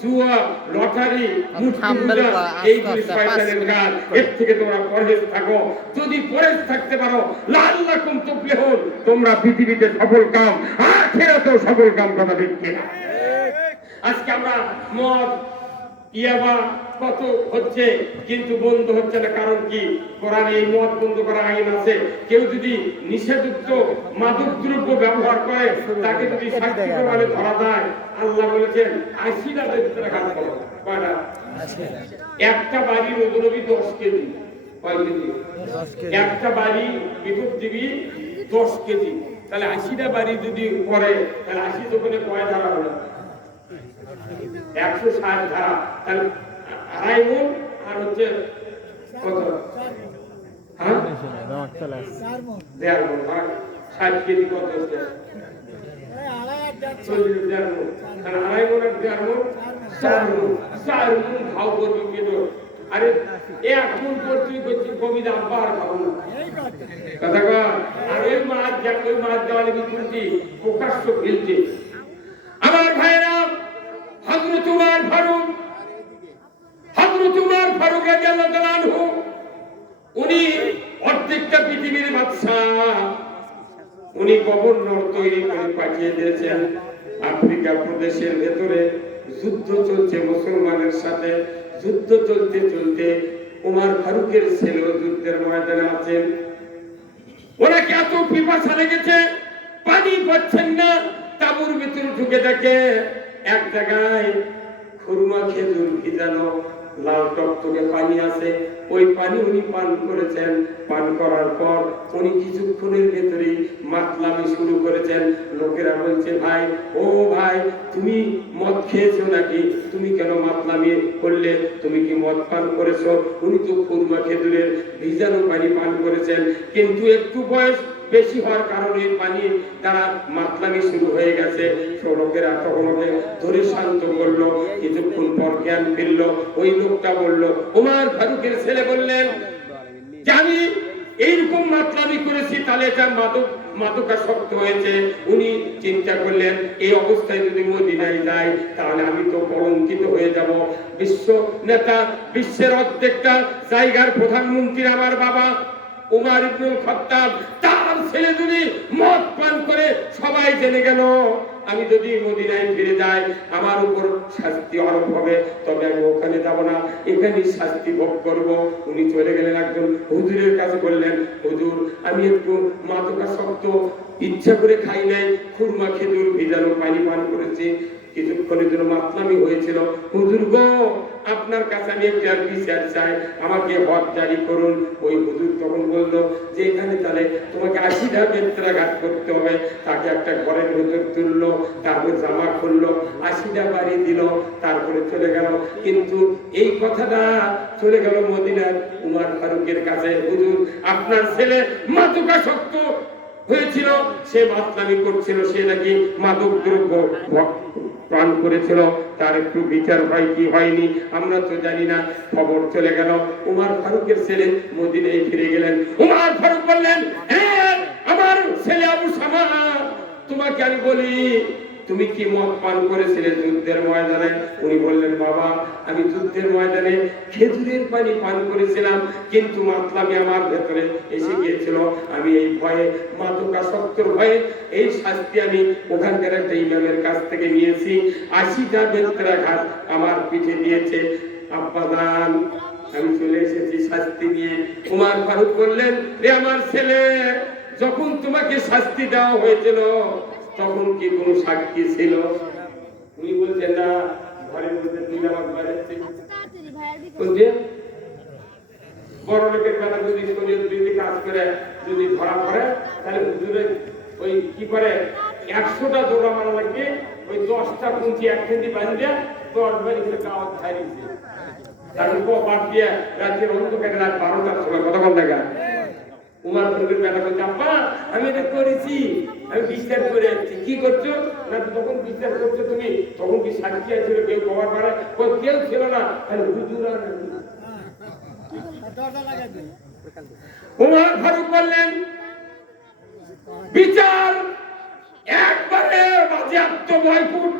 জুয়া, লটারি, এই জিনিস শয়তানের কাজ। এর থেকে তোমরা পরহেজ থাকো। যদি পরহেজ থাকতে পারো, লাআল্লাকুম তুফলিহুন, তোমরা পৃথিবীতে সফল কাম, আখিরাতেও সফল কাম। কথা ঠিক কিনা? আজকে আমরা মদ, ইয়াবা কত হচ্ছে, কিন্তু বন্ধ হচ্ছে না। কারণ কি? কোরআনে এই মদ বন্ধ করার আইন আছে। কেউ যদি নিষেধযুক্ত মাদক দ্রব্য ব্যবহার করে, তাকে যদি শাস্তি প্রমাণে ধরা যায়, আল্লাহ বলেছেন 80টা বেত্রা ঘাত করো। কয়টা? একটা বাড়ির ওজন হবে 10 কেজি। কয় কেজি? একটা বাড়ি বিদ্যুৎ দিবি 10 কেজি। তাহলে 80টা বাড়ি যদি করে, তাহলে 80 দোকানে কয় ধারা হলো? 160 ধারা। তাহলে আড়াই মণ আর হচ্ছে কত? হ্যাঁ, 1.5 মণ। 60 কেজি কত হচ্ছে? 40 মণ। তাহলে আড়াই মণ আর 1.5 মণ, 4 মণ। 4 মণ খাও করবি কিন্তু। আরে 1 মণ পর তুই করছিস কবিতা আবার খাবো না। কথা কর। আর ওই মাছ দেওয়ালে বিকুলটি প্রকাশ্য ফেলছে। আমার ভাইরা, হযরত উমর ফারুক রাদিয়াল্লাহু তাআলা আনহু, উনি অর্ধেকটা পৃথিবীর বাদশা। উনি গভর্নর তৈরি করে পাঠিয়ে দিয়েছেন আফ্রিকা প্রদেশের ভেতরে। যুদ্ধ চলছে মুসলমানের সাথে। যুদ্ধ চলতে চলতে উমর ফারুকের ছেলে যুদ্ধের ময়দানে আছেন। ওনাকে এত পিপাসা লেগেছে, পানি পাচ্ছেন না। তাঁবুর ভিতরে ঢুকে দেখে এক জায়গায় খুরমা খেজুর ভিজানো লাল টকটকে পানি আছে। ওই পানি উনি পান করেছেন। পান করার পর উনি কিছুক্ষণের ভেতরেই মাতলামি শুরু করেছেন। লোকেরা বলছে, ভাই, ও ভাই, তুমি মদ খেয়েছো নাকি? তুমি কেন মাতলামি করলে? তুমি কি মদ পান করেছো? উনি তো খুরমা খেজুরের ভিজানো পানি পান করেছেন, কিন্তু একটু বয়স বেশি হওয়ার কারণে পানি তারা মাতলামি শুরু হয়ে গেছে। লোকেরা তখন ওকে ধরে শান্ত করলো। কিছুক্ষণ পর জ্ঞান ফিরল। ওই লোকটা বলল, উমর ফারুকের ছেলে বললেন যে আমি এইরকম মাতলামি করেছি, তাহলে এটা মাদকাসক্ত হয়েছে। উনি চিন্তা করলেন, এই অবস্থায় যদি মদিনায় যাই, তাহলে আমি তো কলঙ্কিত হয়ে যাব। বিশ্ব নেতা, বিশ্বের অর্ধেকটা জায়গার প্রধানমন্ত্রী আমার বাবা উমর ইবনুল খাত্তাব, তার ছেলে যদি মদ পান করে সবাই জেনে গেল, আমি যদি মদিনায় ফিরে যাই, আমার উপর শাস্তি আরোপ হবে। তবে আমি ওখানে যাব না, এখানেই শাস্তি ভোগ করব। উনি চলে গেলেন। একজন হুজুরের কাছে বললেন, হুজুর, আমি একটু মাদকাসক্ত, ইচ্ছা করে খাই নাই, খুরমা খেজুর ভিজানো পানি পান করেছি, কিছুক্ষণের জন্য মাতলামি হয়েছিল। হুজুর গো, আপনার কাছে আমি একটা বিচার চাই, আমাকে হদ জারি করুন। ওই হুজুর তখন বলল যে এখানে তাহলে তোমাকে 80টা বেত্রাঘাত করতে হবে। তাকে একটা ঘরের ভেতর তুললো, তারপর জামা খুললো, 80টা বাড়ি দিল, তারপরে চলে গেল। কিন্তু এই কথাটা চলে গেল মদিনার উমর ফারুকের কাছে, হুজুর, আপনার ছেলে মাদকাসক্ত হয়েছিল, সে মাতলামি করছিল, সে নাকি মাদক দ্রব্য পান করেছিল, তার একটু বিচার হয় কি হয়নি আমরা তো জানি না। খবর চলে গেল। উমর ফারুকের ছেলে মদিনায় ফিরে গেলেন। উমর ফারুক বললেন, হ্যাঁ, আমার ছেলে আবু শামা, তোমাকে আমি বলি, তুমি কি মদ পান করেছিলে যুদ্ধের ময়দানে? উনি বললেন, বাবা, আমি যুদ্ধের ময়দানে খেজুরের পানি পান করেছিলাম, কিন্তু মাতলামি আমার ভেতরে এসে গিয়েছিল। আমি এই ভয়ে, মাদকাসক্তর ভয়ে, এই শাস্তি আমি ওখানকার একটা ইমামের কাছ থেকে নিয়েছি। 80টা বেত্রাঘাত আমার পিঠে দিয়েছে। আব্বাজান, আমি চলে এসেছি শাস্তি নিয়ে। উমর ফারুক বললেন, রে আমার ছেলে, যখন তোমাকে শাস্তি দেওয়া হয়েছিল, তখন কি কোনো সাক্ষী ছিল? উনি বলছেন, না, ঘরের মধ্যে 2 নামাজ বাড়াচ্ছে। বড় লোকের বেলা যদি শরীর যদি কাজ করে, যদি ধরা পড়ে, তাহলে হুজুরে ওই কি করে, 100টা জোড়া মারা লাগবে, ওই 10টা কুঞ্চি একখানি বাঁধবে, 10 বাড়ি করে গাওয়াত ছাড়িয়েছে। তারপর বাদ দিয়ে রাতের অন্ধকারে রাত 12টার সময় কতক্ষণ দেখা উমর ফারুকের বেলা বলছে, আব্বা, আমি এটা করেছি, আমি বিচার করে যাচ্ছি। কি করছো? না, তখন বিচার করছো তুমি, তখন কি সাক্ষী ছিল? কেউ কভার পারে? কেউ ছিল না। তাহলে হুজুর আর উমর ফারুক বললেন, বিচার একবারে বাজেয়াপ্ত 9 ফুট